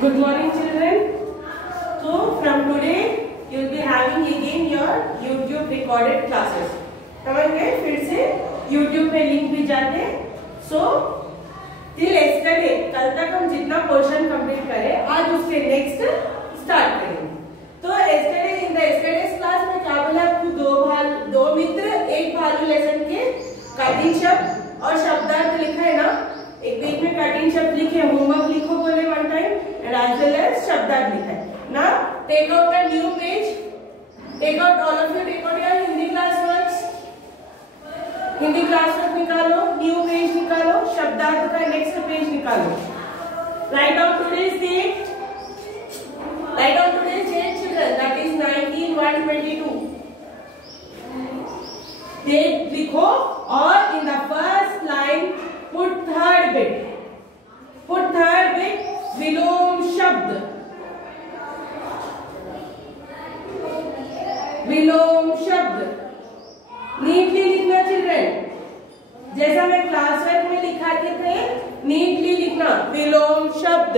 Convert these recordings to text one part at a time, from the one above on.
Good morning, children. So from today you will be having again your YouTube recorded classes. समझ गए? फिर से YouTube पे link भी जाते. So till yesterday, कल तक हम जितना पोर्शन कंप्लीट करें, आज उसके नेक्स्ट स्टार्ट करेंगे. तो yesterday in the yesterday's class में क्या बोला आपको? दो मित्र एक भालू लेसन के कठिन शब्द और शब्दार्थ लिखा है ना. एक पेज में कठिन शब्द लिखे, होमवर्क लिखो बोले one time, and as well as शब्दार्थ लिखा है ना. Take out a new page, take out all of you, take out your Hindi class works. Hindi class work निकालो, न्यू पेज निकालो, शब्दार्थ का नेक्स्ट पेज निकालो. Write down today's date, write down today's date children, that is 19/1/22. Date लिखो और in the first line put third bit, put third bit विलोम शब्द, विलोम शब्द नीटली लिखना चिल्ड्रन. जैसा मैं क्लास वर्क में लिखाते थे नीटली लिखना विलोम शब्द.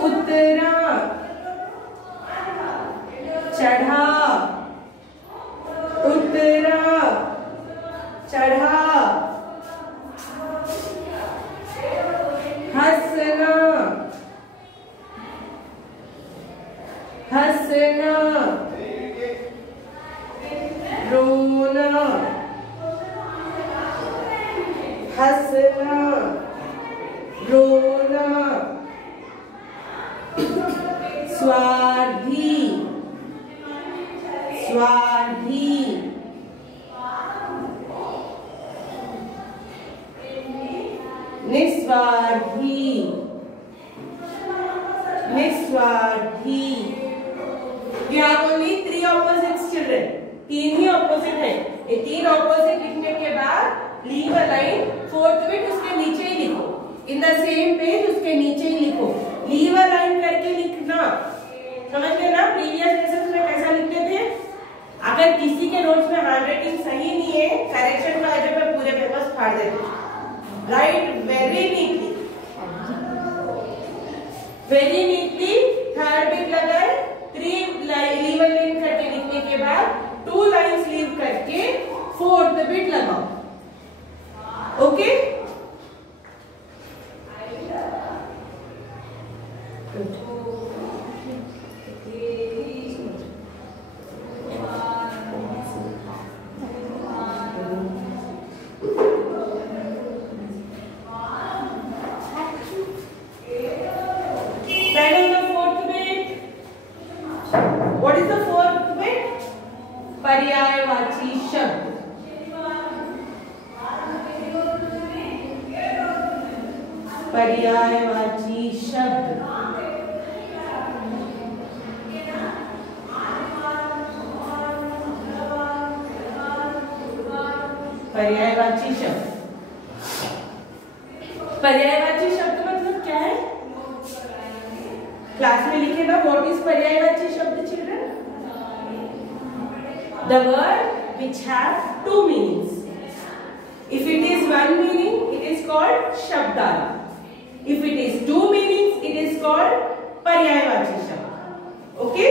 उतरा, चढ़ा, उतरा, चढ़ा. हंसना, हंसना, रोना, हंसना, रोना. स्वार्थी, स्वार्थी, निस्वार्थी, निस्वार्थी. You have only three opposites children. तीन ही ऑपोजिट है. ये तीन ऑपोजिट लिखने के बाद leave a line, fourth bit उसके नीचे ही लिखो. इन द सेम पेज उसके नीचे ही लिखो. लीव अ लाइन करके लिखना. समझ गए ना? प्रीवियस लेसन में कैसा लिखते थे? अगर किसी के नोट्स में हैंडराइटिंग सही नहीं है, करेक्शन का वजह पे पूरे पेपर्स फाड़ देते. Right very neatly, very neatly. Third bit लगाए, थ्री लीव अ लाइन करके लिखने के बाद टू लाइंस लीव करके फोर्थ बिट लगाओ. ओके? पर्यायवाची शब्द. पर्यायवाची शब्द. पर्यायवाची शब्द. पर्यायवाची शब्द मतलब क्या है? क्लास में लिखे ना, व्हाट इज पर्यायवाची शब्द children? The word which have two meanings. If it is one meaning, it is called shabdarth. If it is two meanings, it is called paryayavachi shabd. Okay?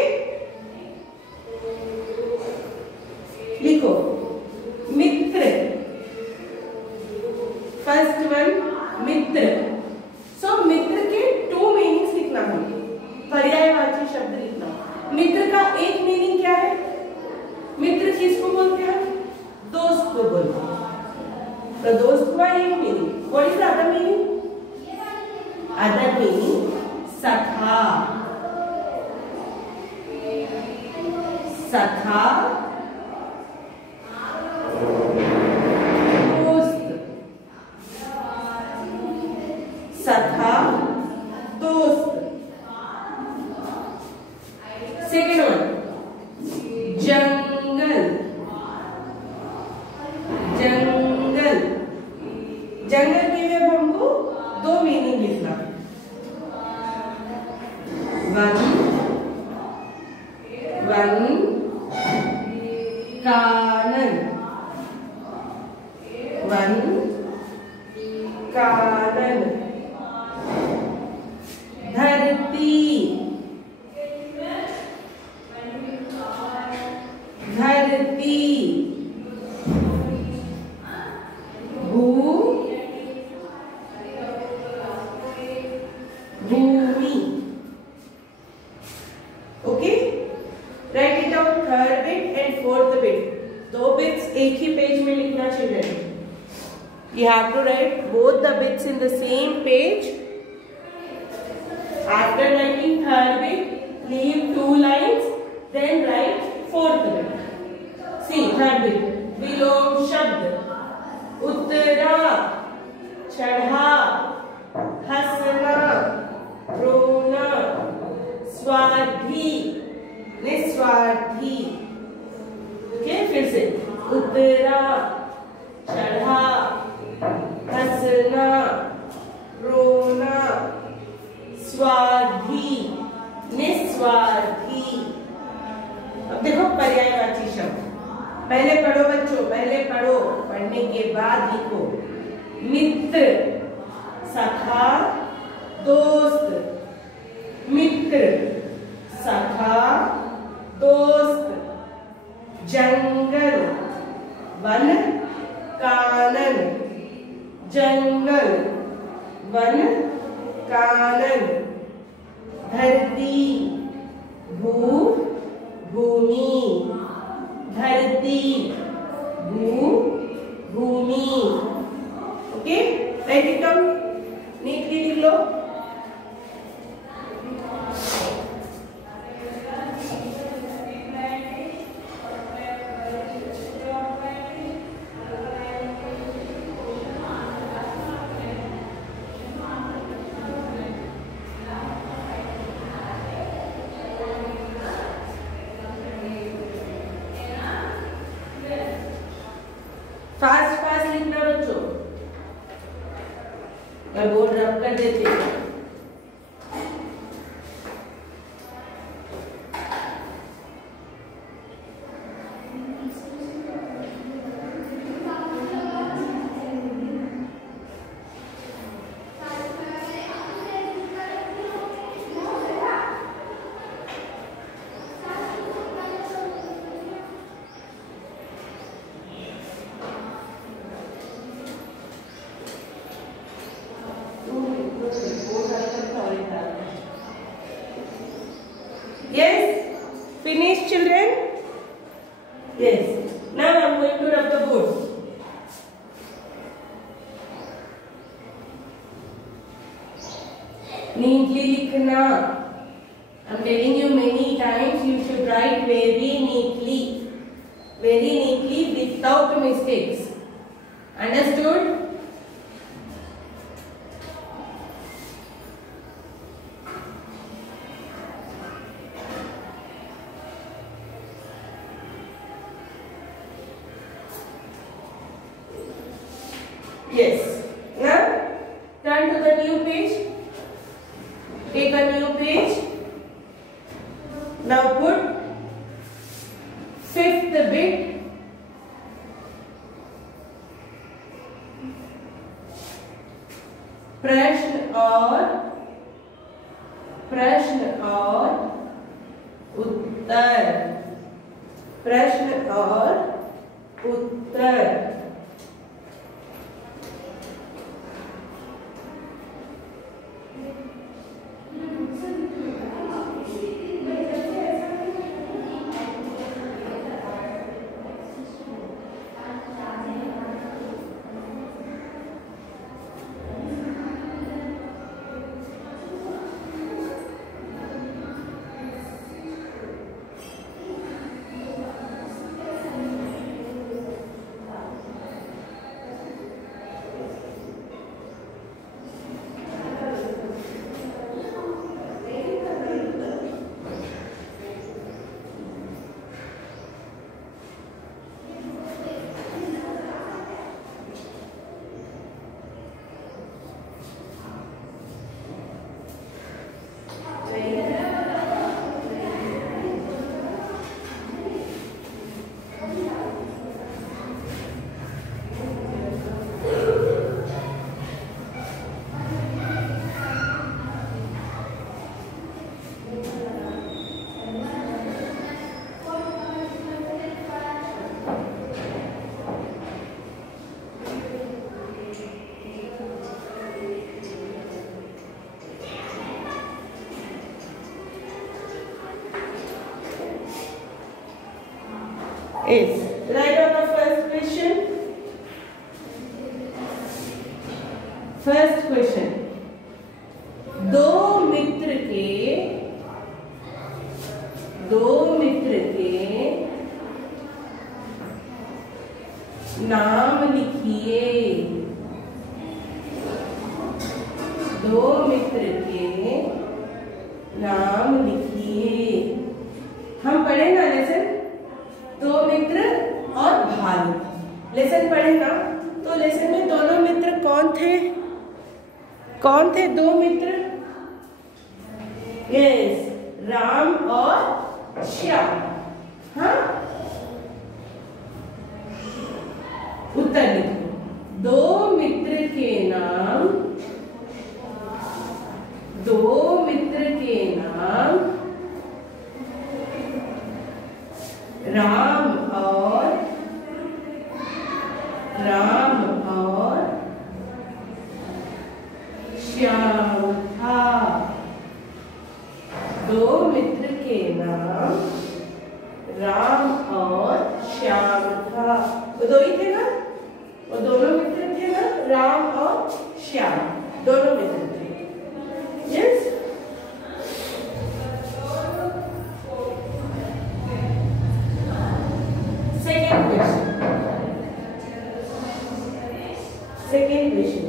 लिखो मित्र. First one मित्र. So मित्र के two meanings लिखना है. पर्यायवाची शब्द लिखना. मित्र का एक meaning क्या है? मित्र किसको बोलते हैं? दोस्त को बोलते हैं. तो दोस्त का एक meaning. What is other meaning? Other meaning सखा, सखा, दोस्त, सखा, दोस्त. सेकेंड वन जंगल, जंगल. जंगल के लिए हमको दो मीनिंग लिखना. धरती, धरती, भूमि। Okay, write it down third bit and fourth bit. दो बिट्स एक ही पेज में लिखना children. You have to write both the bits in the same page. After writing third bit, leave 2 lines, then write fourth bit. See third bit. विलोम शब्द, उतरा, चढ़ा, हंसना, रोना, स्वार्थी, निस्वार्थी। ओके, फिर से उतरा, चढ़ा, हंसना, रोना, स्वार्थी, निस्वार्थी। अब देखो पर्यायवाची शब्द। पहले पढ़ो बच्चों, पहले पढ़ो, पढ़ने के बाद लिखो। मित्र, सखा, दोस्त। मित्र, सखा, दोस्त। जंगल, वन, कानन। जंगल, वन, कानन। धरती, भूमि। धरती, भूमि। Okay, write it down, neatly लिख लो। फास्ट फास्ट लिखना बच्चों, मैं बोर्ड रब कर देती हूँ। Yes, finished children? Yes. Now I am going to rub the board. Neatly likhna. I am telling you many times you should write very neatly without mistakes. Understood? Yes. Now turn to the new page. Take a new page. Now put fifth bit. प्रश्न और उत्तर। प्रश्न और उत्तर। Yes. Write down the first question. First question. दो मित्र के नाम लिखिए। दो मित्र के नाम लिखिए। हम पढ़े ना लेसन दो मित्र और भालू। लेसन पढ़े ना, तो लेसन में दोनों मित्र कौन थे? कौन थे दो मित्र? यस, राम और श्याम। हाँ, उत्तर लिखो। दो मित्र के नाम, दो मित्र के नाम राम और श्याम था। दो मित्र के नाम राम और श्याम था। वो दो ही थे ना, वो दोनों मित्र थे ना, राम और श्याम दोनों मित्र थे। यस। Second question.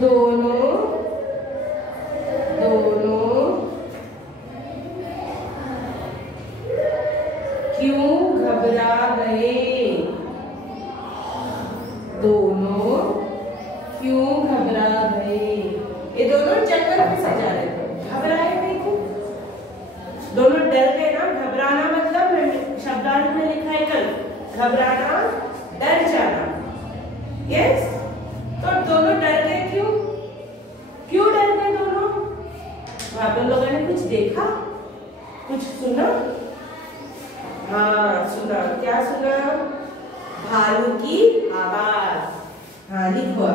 दोनों क्यों घबरा गए? दोनों क्यों घबरा गए? ये दोनों जंगल में से जा रहे थे, घबराए नहीं थे। दोनों डर गए ना। घबराना मतलब शब्दार्थ में लिखा है कल, घबराना डर जाना। यस। तो दोनों डर गए। क्यों डर गए दोनों? वहां पर लोगों ने कुछ देखा, कुछ सुना? हाँ, सुना। क्या सुना? भालू की आवाज। हाँ, लिखो।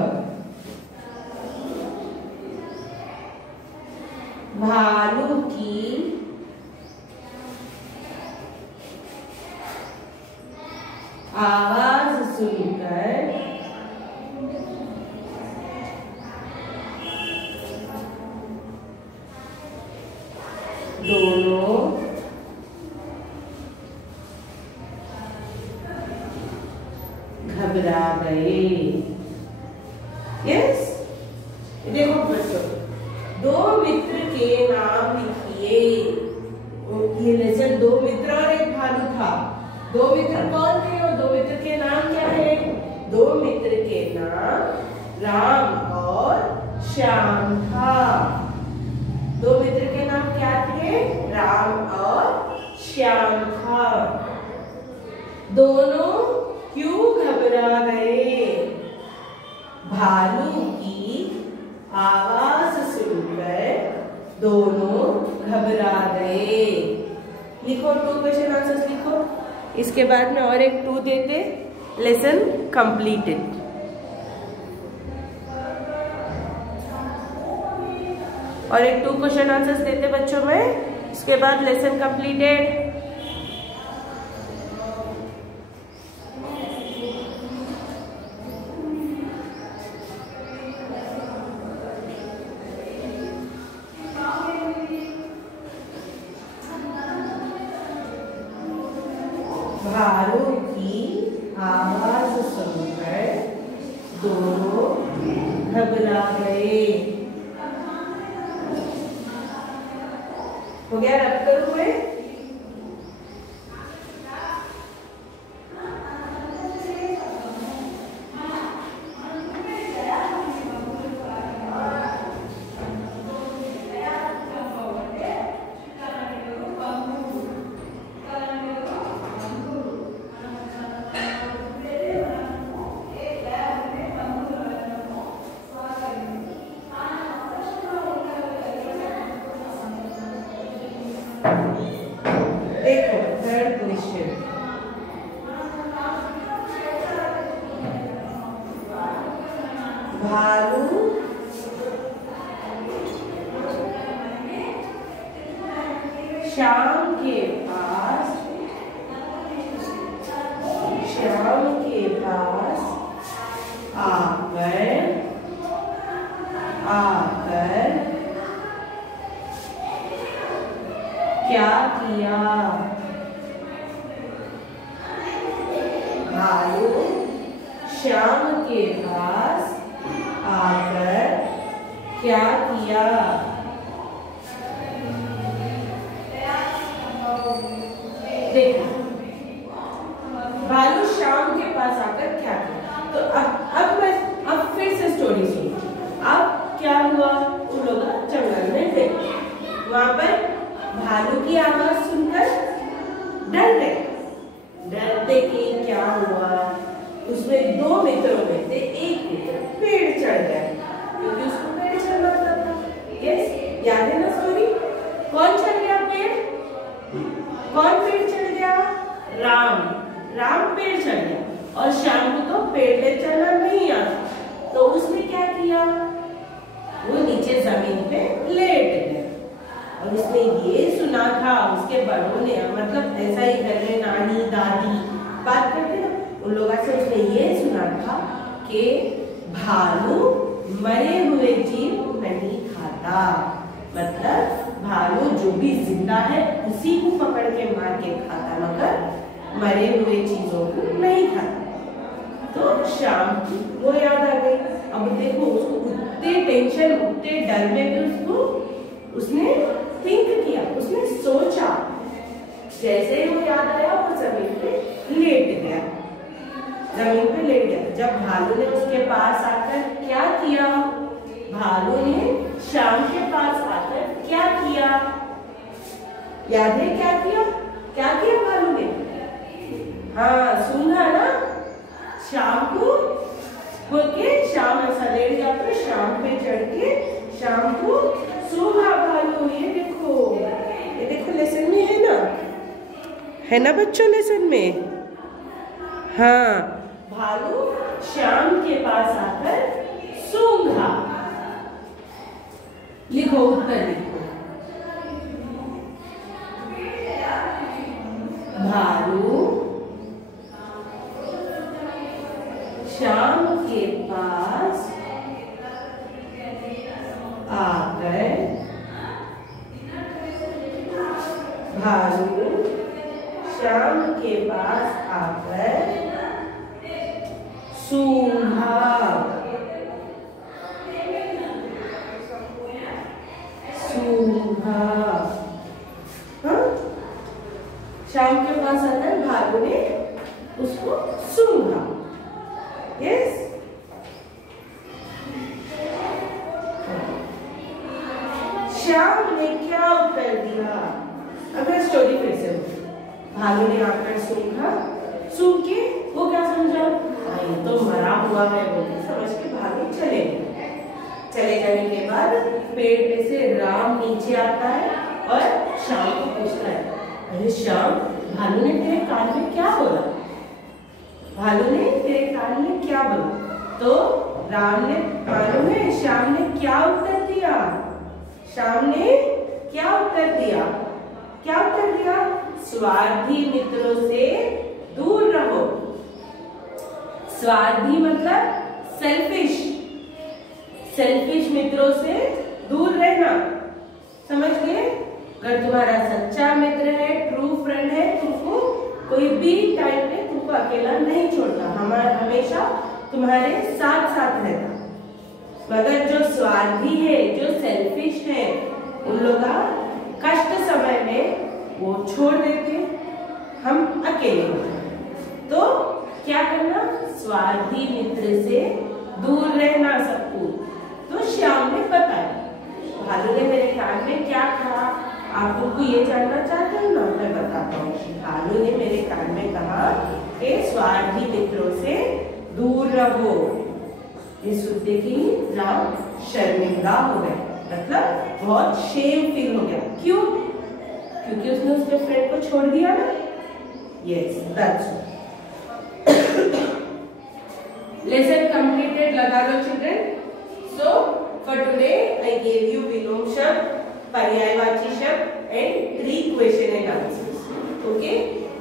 भालू की आवाज सुनकर दोनों घबरा गए। यस। देखो बच्चों, दो मित्र के नाम लिखिए। ये लेसन दो मित्र और एक भालू था। दो मित्र कौन थे और दो मित्र के नाम क्या है? दो मित्र के नाम राम और श्याम था। दो मित्र के नाम क्या थे? राम और श्याम था। दोनों क्यों घबरा गए? भालू की आवाज सुनकर दोनों घबरा गए। लिखो, 2 क्वेश्चन आंसर्स लिखो। इसके बाद में और एक 2 देते, लेसन कंप्लीटेड। और एक 2 क्वेश्चन आंसर्स देते बच्चों में, इसके बाद लेसन कंप्लीटेड। भालू की आवाज सुनकर दोनों घबरा गए। हो गया? रब करो हुए। भालू श्याम के पास आकर क्या किया? भालू श्याम के पास आकर क्या किया? देखो, भालू श्याम के पास आकर क्या किया? तो अब फिर से स्टोरी सुनो। अब क्या हुआ? उन लोग जंगल में थे, वहां पर भालू की आवाज सुनकर डरते कि क्या हुआ। उसमें दो मित्रों में से एक मित्र पेड़ चढ़ गया क्योंकि उसको पेड़ चढ़ना आता था। यस, याद है ना स्टोरी? कौन चढ़ गया पेड़? कौन पेड़ चढ़ गया? राम पेड़ चढ़ गया और श्याम को तो पेड़ पे चढ़ना नहीं आता, तो उसने क्या किया? वो नीचे जमीन पे लेट गया और उसने ये सुना था, उसके बड़ों ने, मतलब ऐसा ही घर में नानी दादी बात करते ना, उन लोगों से उसने ये सुना था कि भालू मरे हुए जीव नहीं खाता। मतलब भालू जो भी जिंदा है उसी को पकड़ के मार के खाता, मगर मरे हुए चीजों को नहीं खाता। तो शाम की वो याद आ गई। अब देखो, उसको उतने टेंशन, उतने डर में भी उसने थिंक किया, उसने सोचा। जैसे ही वो याद आया वो जमीन पे लेट गया। जब भालू ने उसके पास आकर क्या किया? भालू ने श्याम के पास आकर क्या किया? याद है क्या किया? क्या किया भालू ने? हाँ, सूंघा ना। शाम को बोल के श्याम ऐसा लेट गया तो शाम पे चढ़ के शाम को सूंघा भालू। ये देखो लेसन में है ना बच्चों, लेसन में। हाँ, भालू श्याम के पास आकर सूंघा। लिखो, उत्तर लिखो। भालू श्याम के पास आकर सूंघा। हाँ? श्याम के पास आकर भालू ने उसको सूंघा। यस, श्याम ने क्या उत्तर दिया? अगर स्टोरी फिर से भालू ने आकर सूंघ के वो क्या समझा? ये तो मरा हुआ है, वो समझ के भालू चले जाने के बाद पेड़ पे से राम नीचे आता है और श्याम को पूछता है, अरे श्याम, भालू ने तेरे कान में क्या बोला? तो राम ने, मालूम है श्याम ने क्या उत्तर दिया? क्या उत्तर दिया? स्वार्थी मित्रों से दूर रहो। स्वार्थी मतलब सेल्फिश मित्रों से दूर रहना। समझ गए? अगर तुम्हारा सच्चा मित्र है, ट्रू फ्रेंड है, तुमको कोई भी टाइम पे तुमको अकेला नहीं छोड़ता, हमेशा तुम्हारे साथ रहता। मगर जो स्वार्थी है, जो सेल्फिश है, उन लोग कष्ट समय में वो छोड़ देते, हम अकेले होते। तो क्या करना? स्वार्थी मित्र से दूर रहना सबको। तो श्याम ने बताया, भालू ने मेरे कान में क्या कहा? आप तुमको ये जानना चाहते हो ना? मैं बताता हूँ। भालू ने मेरे कान में कहा कि स्वार्थी मित्रों से दूर रहो। ये सुनते ही राम शर्मिंदा हो गए, मतलब बहुत शेम फील हो गया। क्यों? क्योंकि उसने उसके फ्रेंड को छोड़ दिया ना। Yes, that's lesson completed. लगा लो children. So for today I gave you विलोम शब्द, पर्यायवाची शब्द and 3 question and answers. Okay,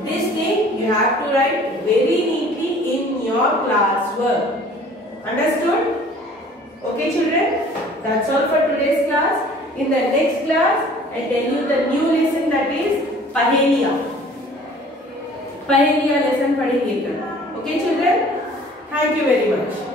this thing you have to write very neatly in your class work. Understood? Okay children, that's all for today's class. In the next class I tell you the new lesson, that is पहेलिया. पहेलिया lesson पढ़ेंगे. Okay children, thank you very much.